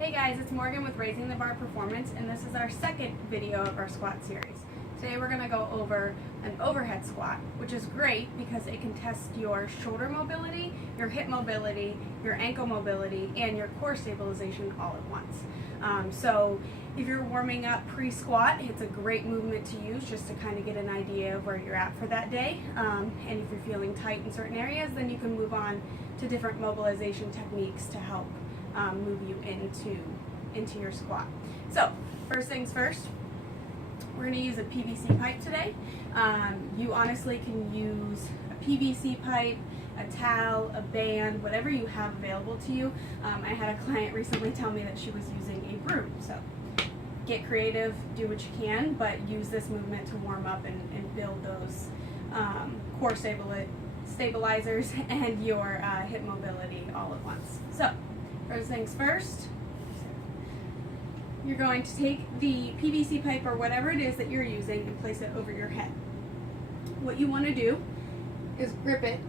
Hey guys, it's Morgan with Raising the Bar Performance, and this is our second video of our squat series. Today we're going to go over an overhead squat, which is great because it can test your shoulder mobility, your hip mobility, your ankle mobility, and your core stabilization all at once. So if you're warming up pre-squat, it's a great movement to use just to kind of get an idea of where you're at for that day. And if you're feeling tight in certain areas, then you can move on to different mobilization techniques to help move you into your squat. So first things first, we're going to use a PVC pipe today. You honestly can use a PVC pipe, a towel, a band, whatever you have available to you. I had a client recently tell me that she was using a broom. So get creative, do what you can, but use this movement to warm up and build those core stabilizers and your hip mobility all at once. So first things first, you're going to take the PVC pipe or whatever it is that you're using and place it over your head. What you want to do is grip it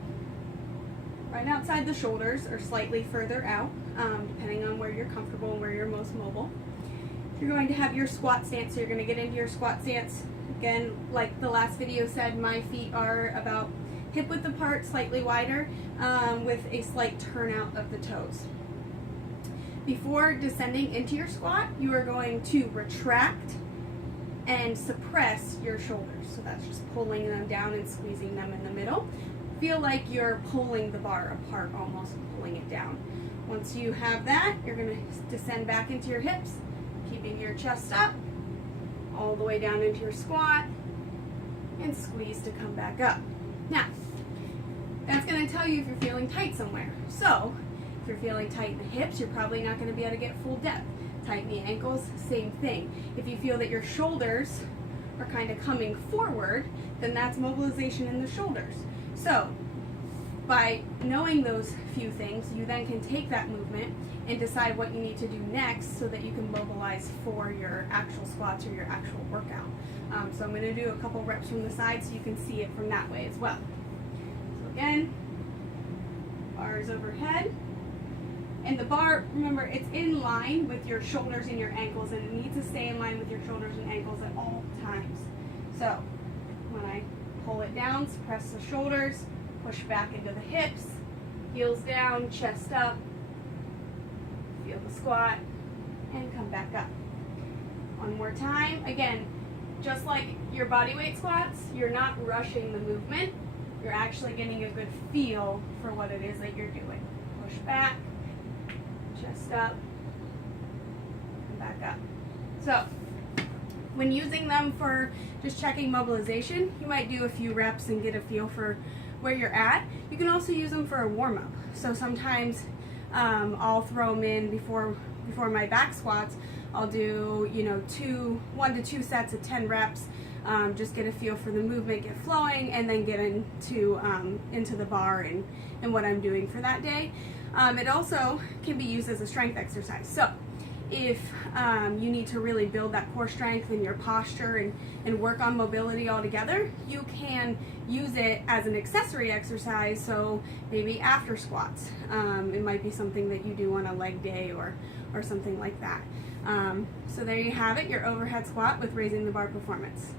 right outside the shoulders or slightly further out, depending on where you're comfortable and where you're most mobile. You're going to have your squat stance, so you're going to get into your squat stance. Again, like the last video said, my feet are about hip width apart, slightly wider, with a slight turnout of the toes. Before descending into your squat, you are going to retract and suppress your shoulders. So that's just pulling them down and squeezing them in the middle. Feel like you're pulling the bar apart almost, and pulling it down. Once you have that, you're going to descend back into your hips, keeping your chest up, all the way down into your squat, and squeeze to come back up. Now, that's going to tell you if you're feeling tight somewhere. So, if you're feeling tight in the hips, you're probably not going to be able to get full depth. Tight in the ankles, same thing. If you feel that your shoulders are kind of coming forward, then that's mobilization in the shoulders. So, by knowing those few things, you then can take that movement and decide what you need to do next so that you can mobilize for your actual squats or your actual workout. So I'm going to do a couple reps from the side so you can see it from that way as well. So again, bars overhead. And the bar, remember, it's in line with your shoulders and your ankles, and it needs to stay in line with your shoulders and ankles at all times. So when I pull it down, suppress the shoulders, push back into the hips, heels down, chest up, feel the squat, and come back up. One more time. Again, just like your body weight squats, you're not rushing the movement. You're actually getting a good feel for what it is that you're doing. Push back, chest up, and back up. So when using them for just checking mobilization, you might do a few reps and get a feel for where you're at. You can also use them for a warm-up. So sometimes I'll throw them in before my back squats. I'll do 1 to 2 sets of 10 reps, just get a feel for the movement, get flowing, and then get into the bar and what I'm doing for that day. It also can be used as a strength exercise. So if you need to really build that core strength and your posture and work on mobility all together, you can use it as an accessory exercise. So maybe after squats, it might be something that you do on a leg day or something like that. So there you have it, your overhead squat with Raising the Bar Performance.